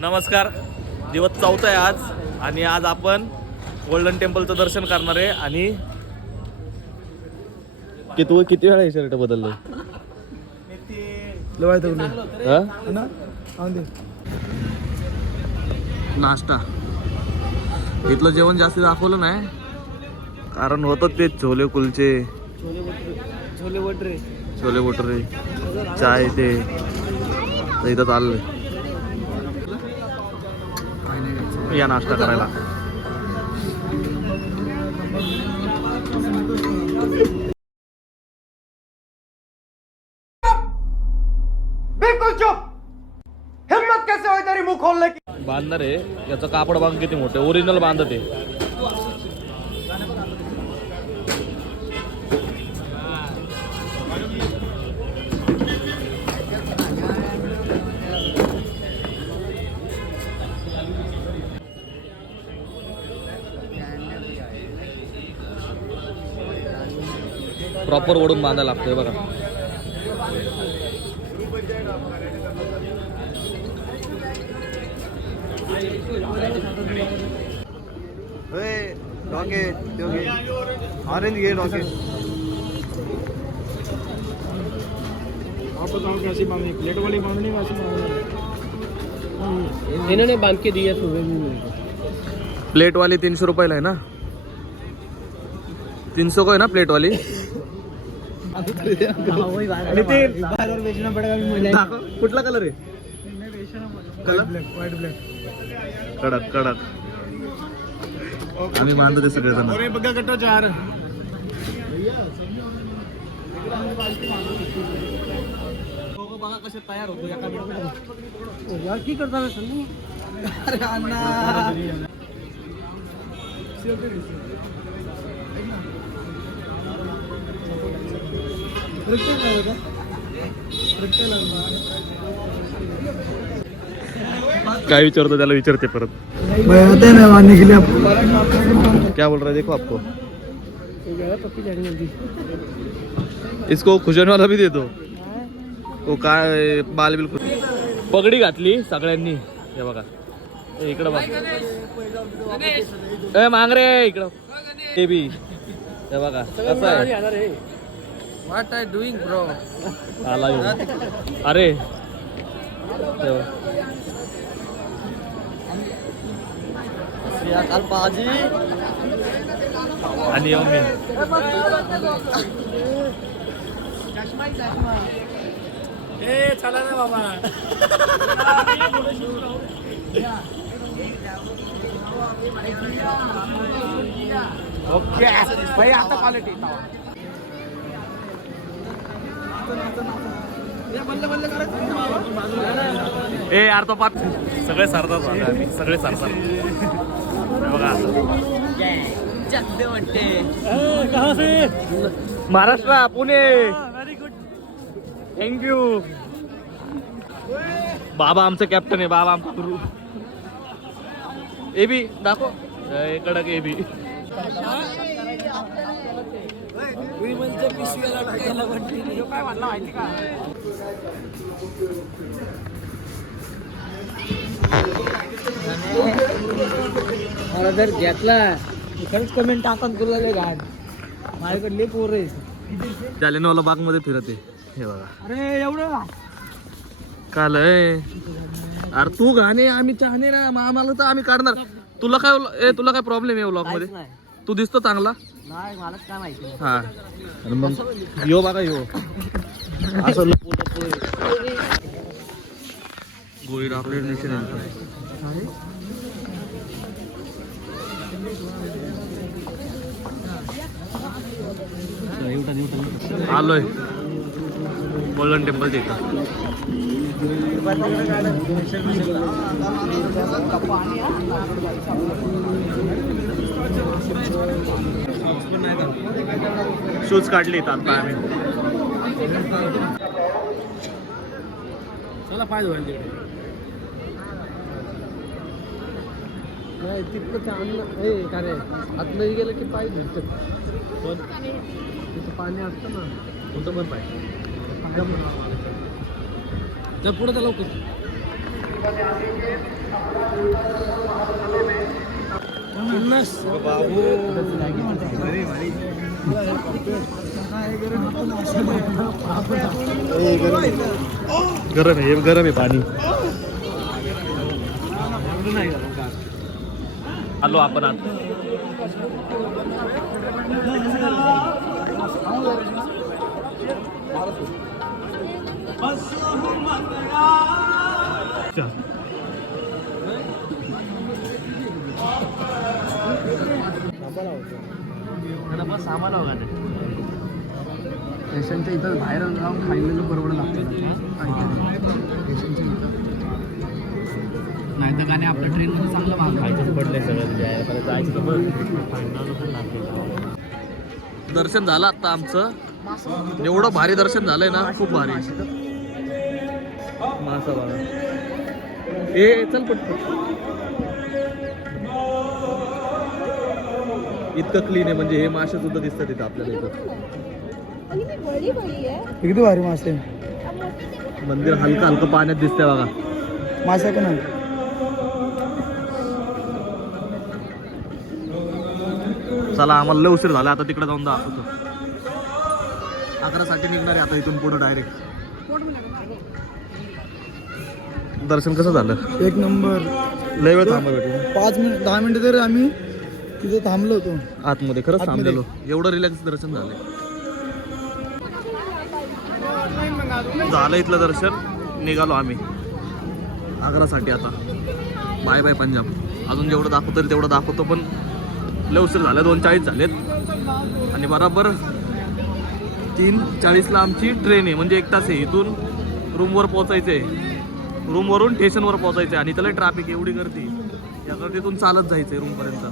नमस्कार. दिवस 4 आहे आज आणि आज आपण गोल्डन टेम्पलचं दर्शन करणार आहे. आणि किती वेळा हे शर्ट बदललं? नाश्ता इथलं जेवण जास्त दाखवलं नाही, कारण होतं ते छोले कुलचे, छोले भटुरे, चाय ते इथं चाललंय या नाश्ता करायला. बिल्कुल चुप. हिम्मत कैसे होई तेरी मुंह खोलने की. बांधणार आहे याचं कापड बांध किती मोठे, ओरिजिनल बांधत आहे. प्रॉपर ओढून बांधायला लागतोय बघा. ऑरेंज घे डॉके. आप बताओ कैसी बांधनी, प्लेट वाली बांधनी वैसी बांधनी? इन्होंने बांध के दिया सुबह. प्लेट वाली 300 रुपयाला आहे ना? 300 को है ना प्लेट वाली? बाहर बेचना पड़ेगा. कुठला कलर आहे? White black. कडक कडक. आम्ही बांधतो ते सगळे जण. और ये बग्गा कट्टो 4. बघा कसे तयार होतो एका मिनिटात. यार की करता मैं समझ. अरे अन्ना काय विचारतो त्याला विचारते परत. क्या बोल रहा है देखो आपको. इसको खुशान वाला भी दे दो. तो काय बाल बिलकुल. पगडी घातली सगळ्यांनी. हे बघा इकडं बघ. ए मांग रे इकडं. ते बी हे बघा कसं आहे. What are doing bro. आला येऊ. अरे बाजी आणि येऊ मी. ए चला ना बाबा. ओके भाई आता क्वालिटी. ए यार तो पाच सगळे सरतात सगळे सरतात. बघा महाराष्ट्र पुणे. थँक्यू. बाबा आमचं कॅप्टन आहे. बाबा आमचा गुरु. ए बी दाखव. कडक ए बी. काय म्हणला माहिती का. मला जर घेतला खरंच कमेंट टाकून तुला लय घाण. माझ्याकडले पोर आहे. जालियनवाला बाग मध्ये फिरते. हे बघा. अरे एवढं काल अरे तू गाणे आम्ही चाहणे ना. आम्हाला तर आम्ही काढणार. तुला काय प्रॉब्लेम आहे व्लॉग मध्ये? तू दिसतो चांगला. नाही मला काय माहिती. हा आणि मग यो बघा यो असं लपू गोळी आपले निश्चित आलोय गोल्डन टेम्पल तिथं. शूज काढले आता आम्ही. चला पाय धुवायला तिकडे. नाही तिथलं चांगलं हे का रे. आतमध्ये गेलं की पाय धुतात. तिथं पाणी असतं ना. कोणतं पण पाय. पुढे तर लवकर. गरम आहे, गरम आहे पाणी. आलो आपण आता. स्टेशनच्या इथं बाहेर जाऊन खायला बरोबर लागतं नाही तर गाणे आपल्या ट्रेनमध्ये चांगलं मागं पडले सगळं जायचं. दर्शन झालं आता आमचं. एवढं भारी दर्शन झालंय ना, खूप भारी. मासा बघा. ए चल पटपट. इतकं क्लीन आहे म्हणजे हे मासे सुद्धा दिसतात इथं आपल्याला. इथं किती भारी मासे. मंदिर हलका हलकं पाण्यात दिसतंय बघा. मासे का ना चला आम्हाला लय उशीर झाला, आता तिकडे जाऊन दाखवतो. 11 साठी निघणार आहे आता इथून पुढे डायरेक्ट. दर्शन कसं झालं? एक नंबर. लय वेळ थांबत होते. 5 मिनिट 10 मिनिटं तरी आम्ही तिथे थांबलो होतो आतमध्ये. खरंच थांबलेलो. एवढं रिलॅक्स दर्शन झालंय. झालं इथलं दर्शन. निघालो आम्ही 11 साठी आता. Bye bye Punjab. अजून जेवढं दाखवतो तेवढं दाखवतो, पण लय उशीर झालं. 2:40 झालेत आणि बरोबर 3:40ला आमची ट्रेन आहे. म्हणजे 1 तास आहे. इथून रूमवर पोहोचायचं आहे. रूमवरून स्टेशनवर पोहोचायचं आहे आणि त्याला ट्रॅफिक एवढी गर्दी. या गर्दीतून चालत जायचं आहे रूमपर्यंत.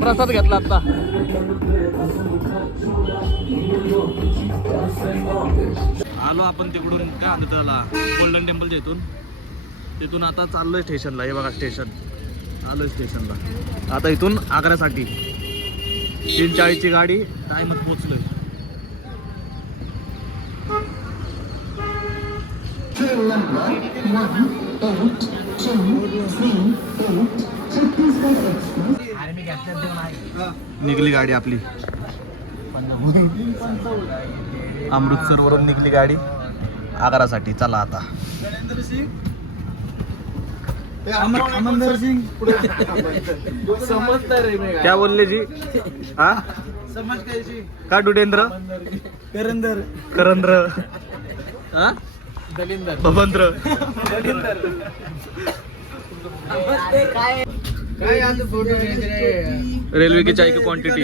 प्रसाद घेतला आता. आलो आपण तिकडून काय म्हणतात त्याला, गोल्डन टेम्पलच्या इथून. तिथून आता चाललोय स्टेशनला. हे बघा स्टेशन. आलोय स्टेशनला आता. इथून 11 साठी 3:40ची गाडी. टाइमात पोहोचलोय. निघली गाडी आपली. अमृतसर वरून निघली गाडी 11 साठी. चला आता. अमंदर सिंग क्या बोलले जी? हा समज कैसी का डुडेंद्र करंदर करंद्र हा दलिंदर बबंद्र. काय आज फोटो रेलवे की चाय की क्वांटिटी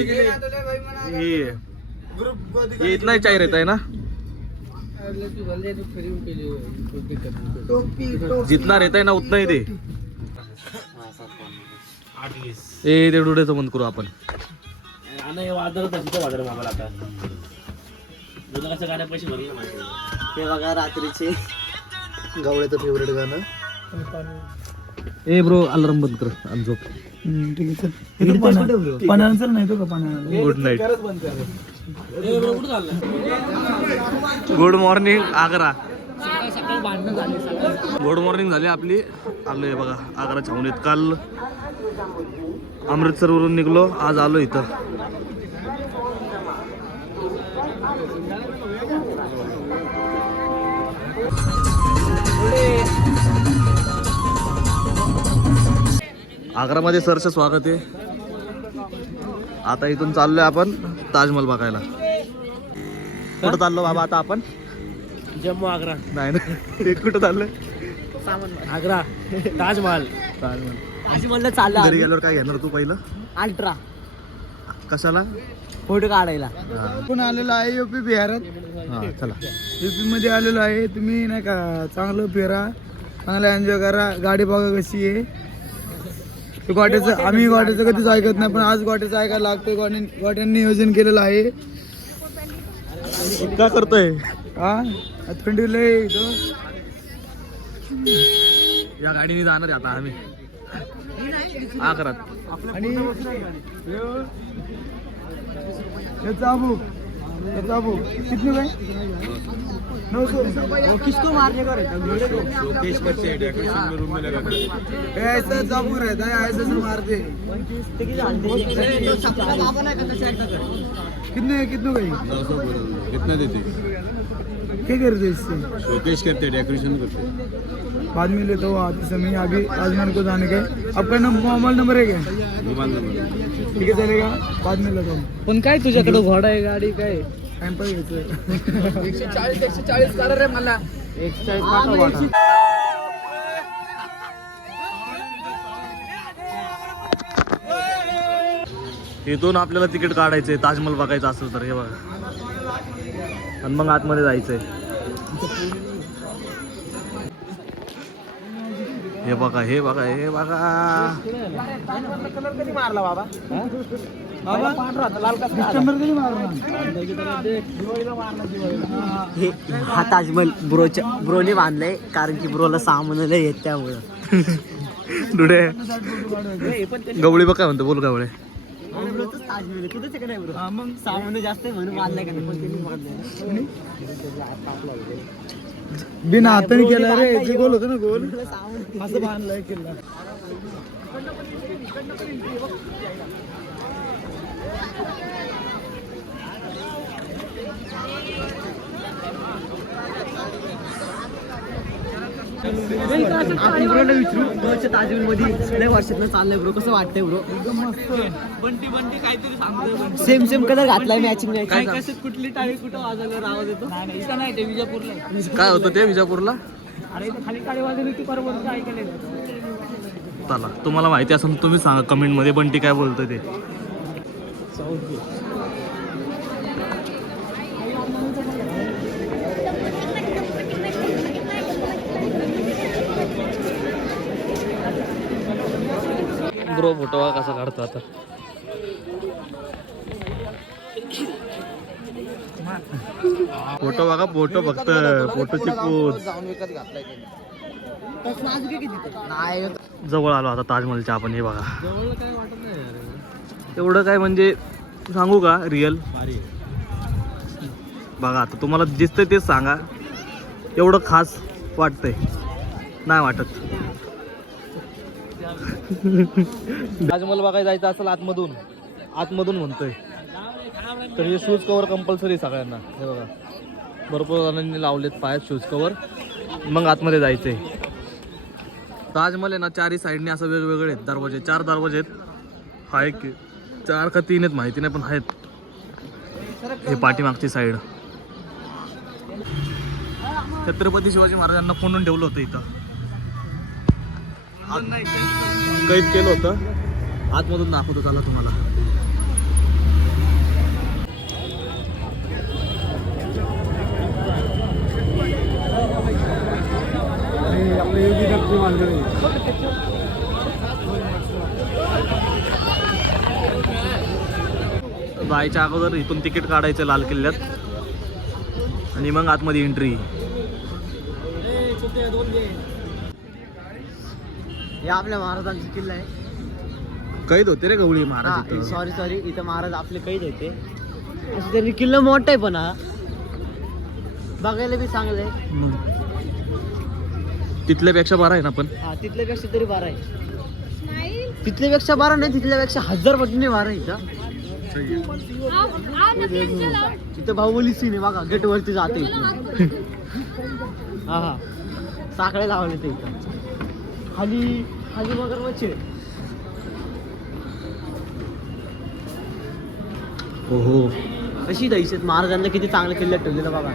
ये इतना ही चाय रहता है ना. जितना रहता है ना उतना ही दे. ए ते डुडेचं बंद करू आपण. ते बघा रात्रीचे गवळ्याचं फेवरेट गाणं. ए ब्रो अलार्म बंद कर आणि झोप. ठीक आहे. पाण्यानंतर नाही तो का पाण्यानंतर. Good night. Good morning 11. Good morning झाली आपली. आलोय बघा 11 छावणीत. काल अमृतसर वरून निघलो, आज आलो इथं. आग्रामध्ये सरचं स्वागत आहे. आता इथून चाललोय आपण ताजमहल बघायला. कुठं चाललो बाबा आता आपण? जम्मू आग्रा नाही ना. ते कुठं चाललंय? आग्रा ताजमहल. ताजमहल. ताजमहलला चालला. घरी गेल्यावर काय घेणार तू पहिलं? अल्ट्रा. कशाला? फोटो काढायला. हा. पण आलेलो आहे यूपी बिहारात. हा चला. यूपी मध्ये आलेलो आहे. तुम्ही नाही का चांगलं फिरा, चांगलं एन्जॉय करा. गाडी बघा कशी आहे. गोट्याचं आम्ही गोट्याचं कधीच ऐकत नाही, पण आज गोट्याचं ऐकायला लागतोय. गोट्यांनी नियोजन केलेलं आहे. काय करतोय हा थंडी लय इथं. या गाडीने जाणार आहे आता आम्ही आग्रात. आणि जाबू कितने भाई 900 किसको मारने का रहता है? लोकेश बच्चे डेकोरेशन में रूम में लगा के ऐसा जाबू रहता है, ऐसे से मारते. कितने कितने भाई 900 कितना देते? क्या करते इससे? शोकेश करते, डेकोरेशन करते. बाद में लेता हूँ आते समय. अभी आज मेरे को जाने का है. आपका मोबाइल नंबर है क्या? मोबाईल नंबर ठीक है चलेगा, बाद में लगाऊँ. पण काय तुझ्याकडे घोडा आहे, गाडी काय? टाइम पर घ्यायचं. 140 कर रे मला. 140 इथून आपल्याला तिकीट काढायचंय ताजमहल बघायचं असेल तर. हे बघा, आणि मग आतमध्ये जायचंय. हे बघा हे बघा हे बघा. कलर कधी मारला बाबा? डिसेंबर कधी मारला? हा ताजमहल ब्रोने बांधलाय, कारण की ब्रोला सामान लय येत त्यामुळं. डुडे गवळी बघ काय म्हणतो, बोल गवळे. ताजमहल तुझं नाही ब्रो. मग सामान जास्त आहे म्हणून बांधलाय का नाही, पण त्यांनी बांधलाय. बिना हाताने केला रे. जे गोल होतं ना, गोल असं बांधलंय किल्ला. आपण ब्रोला विचारू, ब्रोच्या ताजमहल मध्ये लय वर्षातनं चाललंय ब्रो, कसं वाटतंय ब्रो? सेम सेम कलर घातलाय, मॅचिंग मॅचिंग. कुठली टाळी कुठं वाजवलं, आवाज येतो? नाही ते विजापूरला. काय होतं ते विजापूरला? अरे खाली टाळी वाजवली की बरोबर ऐकायला. चला, तुम्हाला माहिती असेल तर तुम्ही सांगा कमेंट मध्ये बंटी काय बोलतोय ते. ब्रो फोटो बघा कसा काढतो आता. फोटो बघा, फोटो फक्त फोटोची पोज. जवळ आलो आता ताजमहलच्या आपण. हे बघा, एवढं काय म्हणजे सांगू का रिअल. बघा आता तुम्हाला दिसतंय तेच सांगा. एवढं खास वाटतंय नाही वाटत. ताजमहल बघायला जायचं असेल आतमधून म्हणतोय तर हे शूज कवर कंपल्सरी सगळ्यांना. हे बघा, भरपूर जणांनी लावलेत पायात शूज कवर. मग आतमध्ये जायचंय. ताजमहल आहे ना, चारही साईडने असं वेगवेगळे आहेत दरवाजे. 4 दरवाजे आहेत. हा एक 4 का 3 आहेत माहिती नाही, पण आहेत. हे पाठीमागची साईड छत्रपती शिवाजी महाराजांना कोंडून ठेवलं होतं इथं. कैद केलं होतं. आतमधून दाखवतो चला तुम्हाला. जायच्या अगोदर इथून तिकीट काढायचं लाल किल्ल्यात, आणि मग आतमध्ये एंट्री. हे आपल्या महाराजांचा किल्ला आहे. कैद होते रे गवळी महाराज इथं. सॉरी इथं महाराज आपले कैद होते. असं तरी किल्ला मोठा आहे, पण हा बघायला बी चांगलं आहे. तिथल्यापेक्षा बरा आहे ना पण. हा तिथल्यापेक्षा तरी बारा आहे. तिथल्यापेक्षा बारा नाही, तिथल्यापेक्षा 1000 पटीने बारा आहे इथं. तिथं बाहुबली सीन आहे बघा, गेट वरती जाते. हा साखळे लावले ते इथं. खाली मगरमच्छ आहे. हो कशी दहशत, महाराजांना किती चांगल्या किल्ल्यात ठेवलेलं बघा.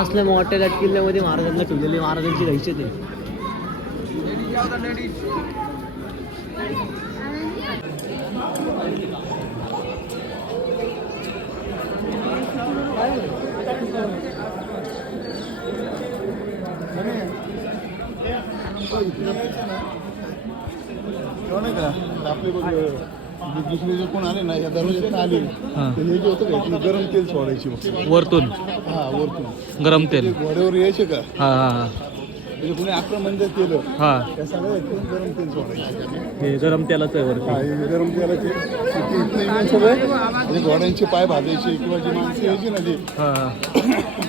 असल्या मोठ्या किल्ल्यामध्ये महाराजांना ठेवलेली महाराजांची दहशत आहे. तो नाही का आपले बघ दुसरे जे कोण आले ना या दरवाज्यात आले तर हे जे होतं का इथनं गरम तेल सोडायची मग वरतून हा वरतून गरम तेल. घोड्यावर यायचे का हा हा हा म्हणजे कोणी आक्रमण जर केलं हा त्या सगळ्या इथून गरम तेल सोडायचे हे गरम तेलाच आहे वरती. हा हे गरम तेलाचे इथनं येऊन सगळं म्हणजे घोड्यांचे पाय भाजायचे किंवा जी माणसं यायची ना जी हा हा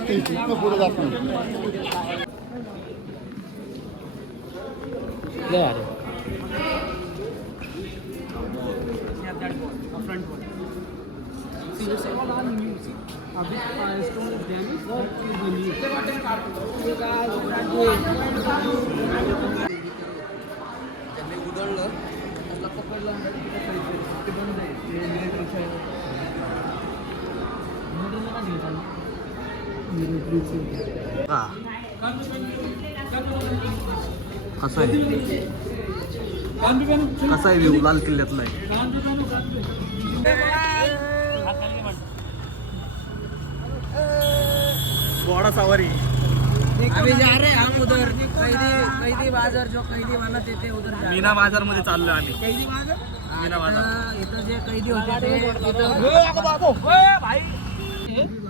ते इथनं पुढे जात नाही. लय अरे हा कसं आहे कसा आहे व्ह्यू लाल किल्ल्यातला आहे. घोडा सवारी. अभी जा रहे हैं हम उधर कैदी बाजार जो कैदी वाला देते उधर जा मीना बाजार मध्ये चाललोय आम्ही. कैदी बाजार मीना बाजार. इथं जे कैदी होते ते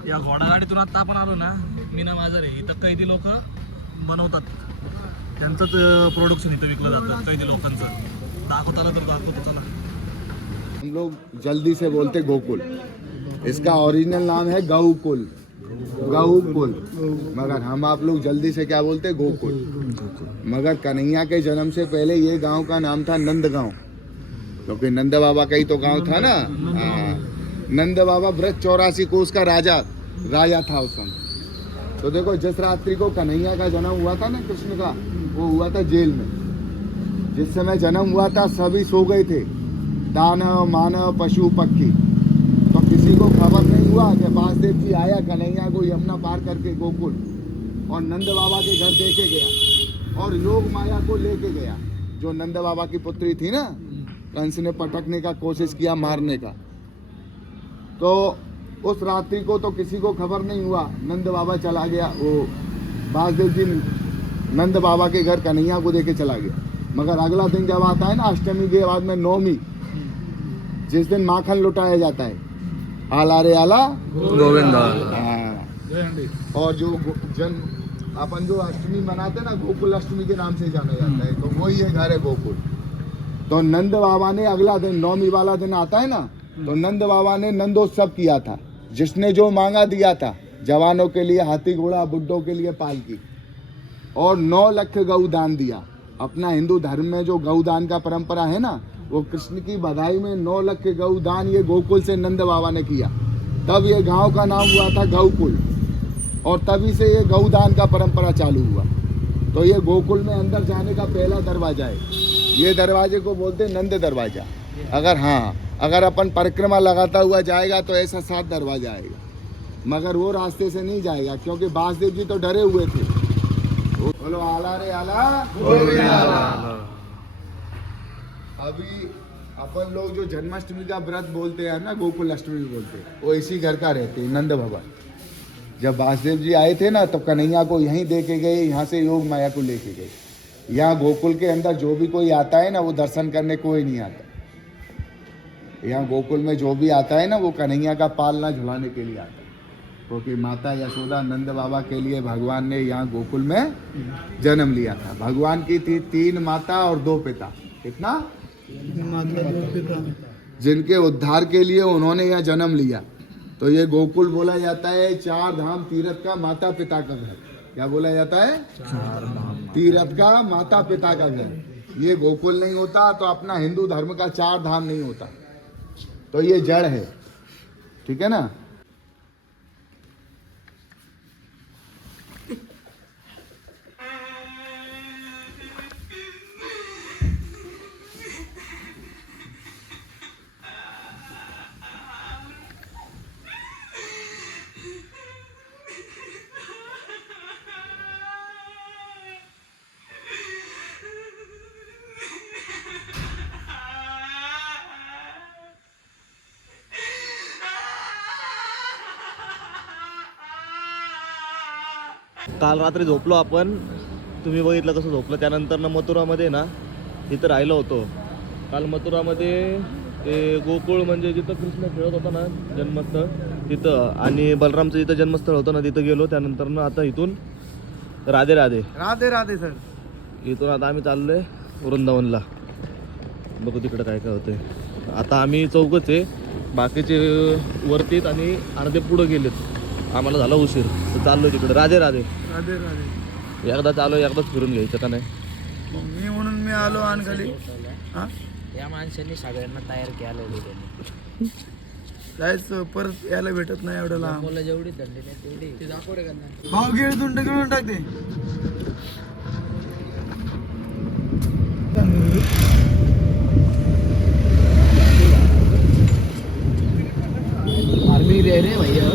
या घोडागाडीतून आता आपण आलो ना मीना बाजार आहे. इथं कैदी लोक बनवतात त्यांचंच प्रोडक्शन इथं विकलं जातं कैदी लोकांचं. दाखवत आलं तर दाखवतो चला. हम लोग जल्दी से बोलते गोकुल, इसका ओरिजिनल नाम है गौकुल, गौकुल, मगर हम आप लोग जल्दी से क्या बोलते गोकुल. मगर कन्हैया के जन्म से पहले ये गांव का नाम था नंद गांव, क्योंकि नंद बाबा का ही तो गांव था ना. नंद बाबा ब्रज 84 कोस का राजा था उस समय. तो देखो जिस रात्रि को कन्हैया का जन्म हुआ था ना कृष्ण का, वो हुआ था जेल में. जिस समय जन्म हुआ था सभी सो गए थे, दानव मानव पशु पक्षी. तो किसी को खबर नहीं हुआ कि वासुदेव जी आया कन्हैया को यमुना पार करके गोकुल और नंद बाबा के घर देके गया और योग माया को लेके गया. जो नंद बाबा की पुत्री थी ना, कंस ने पटकने का कोशिश किया, मारने का. तो उस रात्रि को तो किसी को खबर नहीं हुआ. नंद बाबा चला गया, वो वासुदेव जी नंद बाबा के घर कन्हैया को देके चला गया. मगर अगला दिन जब आता है ना अष्टमी के बाद में नवमी, जिस दिन माखन लुटाया जाता है, आला रे आला गोविंदा. और जो अपन जो अष्टमी मनाते ना गोकुल अष्टमी के नाम से जाना जाता है, तो वही है घर है गोकुल. तो नंद बाबा ने अगला दिन नवमी वाला दिन आता है ना, तो नंद बाबा ने नंदोत्सव किया था. जिसने जो मांगा दिया था, जवानों के लिए हाथी घोड़ा, बुड्ढों के लिए पालकी, और 9 लाख गौदान दिया. अपना हिंदू धर्म में जो गौदान का परंपरा है ना, वो कृष्ण की बधाई में 9 लाख गौदान ये गोकुल से नंद बाबा ने किया. तब ये गांव का नाम हुआ था गौकुल, और तभी से ये गौदान का परंपरा चालू हुआ. तो ये गोकुल में अंदर जाने का पहला दरवाजा है. ये दरवाजे को बोलते हैं नंद दरवाजा. अगर अपन परिक्रमा लगाता हुआ जाएगा तो ऐसा 7 दरवाजा आएगा, मगर वो रास्ते से नहीं जाएगा, क्योंकि वासुदेव जी तो डरे हुए थे. बोलो आला रे आला. अभी अपन लोग जो जन्माष्टमी का व्रत बोलते हैं ना, गोकुल अष्टमी बोलते हैं, वो इसी घर का रहते हैं नंद भवन. जब वासुदेव जी आए थे ना, तो कन्हैया को यहीं दे के गए, यहाँ से योग माया को लेके गए. यहाँ गोकुल के अंदर जो भी कोई आता है ना, वो दर्शन करने कोई नहीं आता. यहाँ गोकुल में जो भी आता है ना, वो कन्हैया का पालना झुलाने के लिए आता है, क्योंकि माता यशोदा नंद बाबा के लिए भगवान ने यहाँ गोकुल में जन्म लिया था. भगवान की थी 3 माता और 2 पिता. कितना? जिनके उद्धार के लिए उन्होंने यहाँ जन्म लिया. तो ये गोकुल बोला जाता है 4 धाम तीर्थ का माता पिता का घर. क्या बोला जाता है? 4 धाम तीर्थ का माता पिता का घर. ये गोकुल नहीं होता तो अपना हिंदू धर्म का 4 धाम नहीं होता. तो ये जड़ है, ठीक है ना. काल रात्री झोपलो आपण, तुम्ही बघितलं कसं झोपलं. त्यानंतर ना मथुरामध्ये ना इथं राहिलो होतो. काल मथुरामध्ये ते गोकुळ म्हणजे जिथं कृष्ण खेळत होता ना जन्मस्थळ तिथं, आणि बलरामचं जिथं जन्मस्थळ होतं ना तिथं गेलो. त्यानंतर ना आता इथून राधे राधे राधे राधे सर. इथून आता आम्ही चाललोय वृंदावनला. बघू तिकडं काय काय होतंय. आता आम्ही चौकच आहे, बाकीचे वरतीत आणि अर्धे पुढं गेलेत. आम्हाला झाला उशीर तर चाललोय तिकडे. राधे राधे. राधे राधे. एकदा चालू एकदाच फिरून घ्यायचं का नाही. मी म्हणून मी आलो आणि खाली या माणसांनी सगळ्यांना तयार केलं त्यांनी. जायचं परत यायला भेटत नाही एवढं लांब. मला जेवढी धंदे नाही तेवढी ते दाखवले का नाही. भाव गिळून टाकते. आर्मी रे भैया.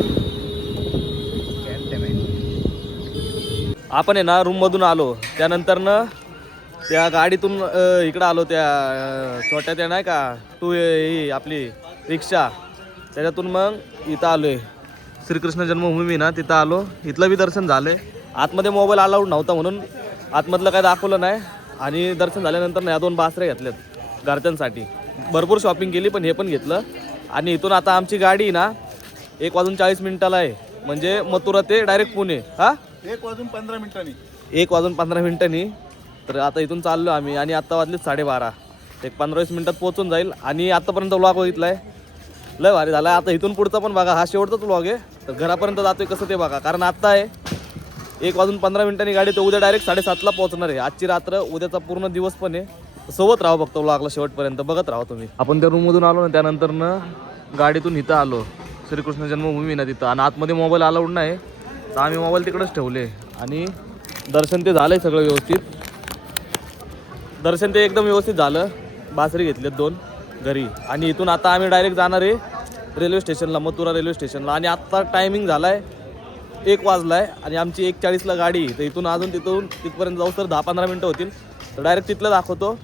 आपण आहे ना रूममधून आलो, त्यानंतर ना त्या गाडीतून इकडं आलो, त्या छोट्या त्या नाही का ही आपली रिक्षा, त्याच्यातून मग इथं आलो आहे श्रीकृष्ण जन्मभूमी ना, तिथं आलो. इथलं बी दर्शन झालं आहे. आतमध्ये मोबाईल अलाउड नव्हता म्हणून आतमधलं काय दाखवलं नाही. आणि दर्शन झाल्यानंतर ना 2 बासरे घेतल्यात घरच्यांसाठी. भरपूर शॉपिंग केली पण हे पण घेतलं. आणि इथून आता आमची गाडी ना 1:40 आहे, म्हणजे मथुरा ते डायरेक्ट पुणे. 1:15 तर आता इथून चाललो आम्ही. आणि आत्ता वाजले 12:30. एक 15-20 मिनिटात पोहोचून जाईल. आणि आत्तापर्यंत व्लॉग बघितला आहे, लय भारी झाला आहे. आता इथून पुढचा पण बघा, हा शेवटचाच व्लॉग आहे. तर घरापर्यंत जातोय कसं ते बघा, कारण आत्ता आहे 1:15 गाडी, तर उद्या डायरेक्ट 7:30ला पोहोचणार आहे. आजची रात्र, उद्याचा पूर्ण दिवस पण आहे. सोबत राहा बघतो व्लॉगला शेवटपर्यंत, बघत राहा तुम्ही. आपण त्या रूममधून आलो ना, त्यानंतर ना गाडीतून इथं आलो श्रीकृष्ण जन्मभूमी ना तिथं. आणि आतमध्ये मोबाईल अलाउड नाही, तर आम्ही मोबाईल तिकडेच ठेवले. आणि दर्शन ते झालंय सगळं व्यवस्थित. दर्शन ते एकदम व्यवस्थित झालं. बासरी घेतलेत 2 घरी. आणि इथून आता आम्ही डायरेक्ट जाणार आहे रेल्वे स्टेशनला, मथुरा रेल्वे स्टेशनला. आणि आत्ता टायमिंग झाला आहे 1 वाजला आहे. आणि आमची 1:40ला गाडी. तर इथून अजून तिथपर्यंत जाऊ तर 10-15 मिनटं होतील. तर डायरेक्ट तिथलं दाखवतो.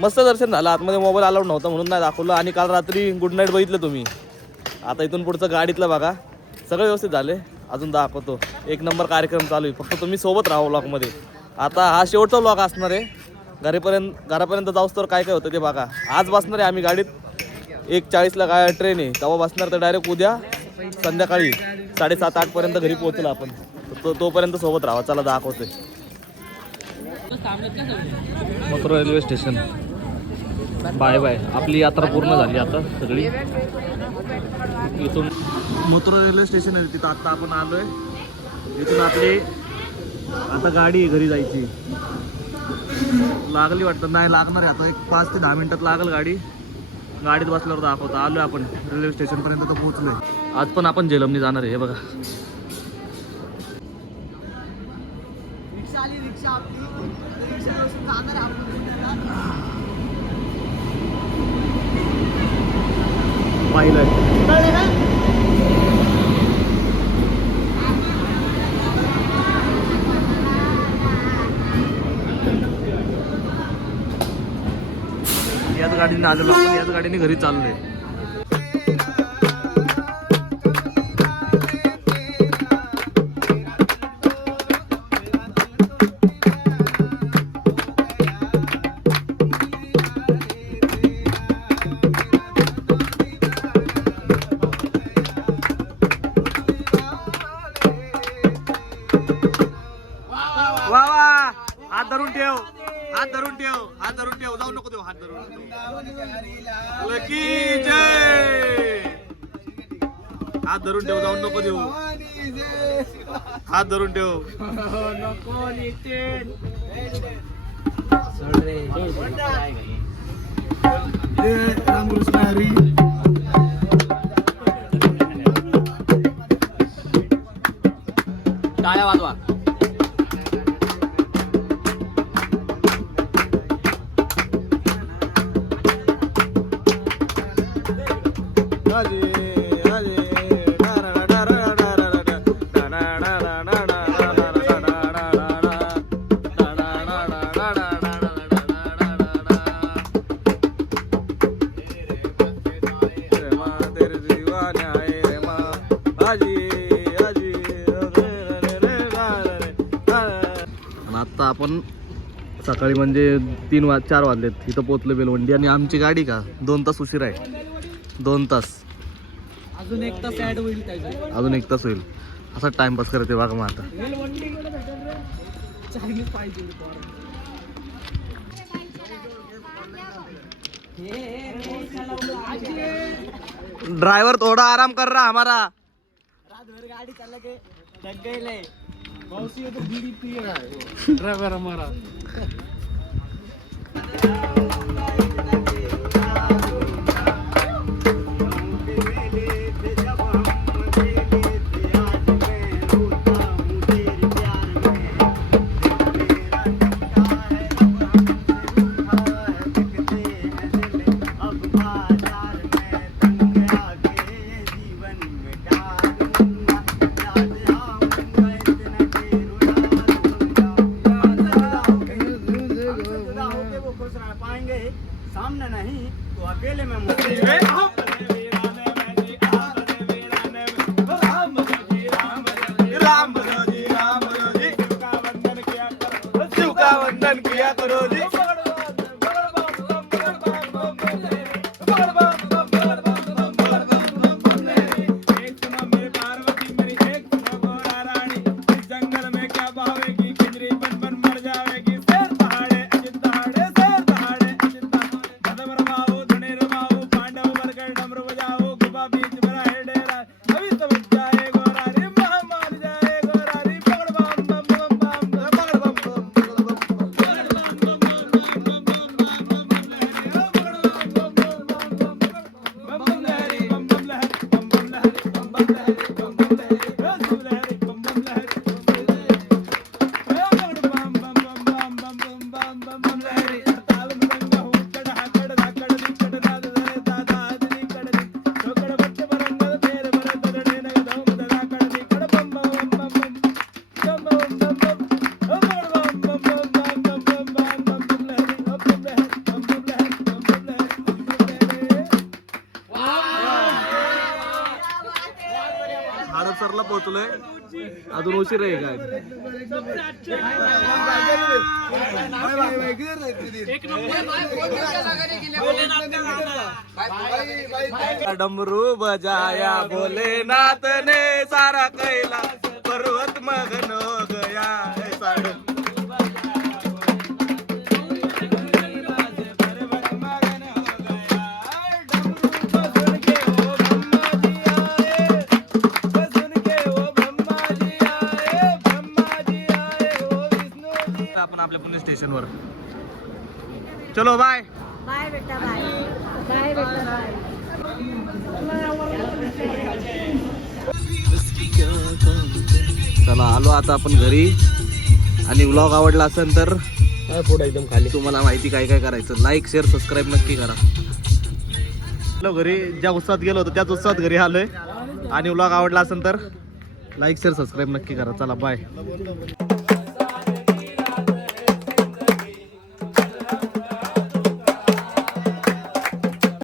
मस्त दर्शन झालं. आतमध्ये मोबाईल अलाउड नव्हता म्हणून नाही दाखवलं. आणि काल रात्री गुड नाईट बघितलं तुम्ही. आता इथून पुढचं गाडीतलं बघा, सगळं व्यवस्थित झाले. अजून दाखवतो. 1 नंबर कार्यक्रम चालू आहे. फक्त तुम्ही सोबत राहा व्लॉगमध्ये. आता हा शेवटचा व्लॉग असणार आहे. घरापर्यंत जाऊस तर काय काय होतं ते बघा. आज बसणार आहे आम्ही गाडीत. 1:40ला ट्रेन आहे, तेव्हा बसणार. तर डायरेक्ट उद्या संध्याकाळी 7:30-8 पर्यंत घरी पोहोचलो आपण. तोपर्यंत सोबत राहा. चला दाखवतोय Mathura railway station. Bye bye. आपली यात्रा पूर्ण झाली आता सगळी. इथून मथुरा रेल्वे स्टेशन आहे, तिथं आत्ता आपण आलो आहे. इथून आपली आता गाडी घरी जायची. लागली वाटतं, नाही लागणार आहे आता. एक 5 ते 10 मिनटात लागेल गाडी. गाडीत बसल्यावर दाखवतो. आलो आहे आपण रेल्वे स्टेशनपर्यंत, तर पोहोचलो आहे. आज पण आपण झेलमनी जाणार आहे. हे बघा पाहिलं. याच गाडीने आलेलो आपण. याच गाडीने घरी चाललोय. हात धरून ठेव, हात धरून ठेव, हात धरून ठेव. जाऊ नको देऊ, हात धरून की जय. हात धरून ठेव, जाऊ नको देऊ. हात धरून ठेव. रामकृष्ण हरी. टाळ्या वाजवा. आता आपण सकाळी म्हणजे 4 वाजलेत इथं पोचलो बेलवंडी. आणि आमची गाडी का 2 तास उशीर आहे. 2 तास अजून 1 तास ऍड होईल त्याच्यात. अजून 1 तास होईल. असा टाइमपास करते बघा मग आता. चायनीज पाहिजे. ड्राइवर थोड़ा आराम कर रहा हमारा. रात भर गाड़ी चला के थक गए ले. मौसी तो बीड़ी पी रहा है वो ड्राइवर हमारा. सामने नहीं तो अकेले में हडपसरला पोहोचलोय. अजून उशीर आहे काय. डमरू बजाया भोलेनाथ ने सारा कैलाश पर्वत मगन हो गया. आपण आपल्या पुणे स्टेशनवर. चलो बाय. बाय बेटा बाय. बाय बेटा बाय. चला आलो आता आपण घरी. आणि व्लॉग आवडला असेल तर पुढे एकदम खाली तुम्हाला माहिती काय काय करायचं. लाईक शेअर सबस्क्राईब नक्की करा. हॅलो घरी ज्या उत्साहात गेलो होतो त्याच उत्साहात घरी आलोय. आणि व्लॉग आवडला असेल तर लाईक शेअर सबस्क्राईब नक्की करा. चला बाय.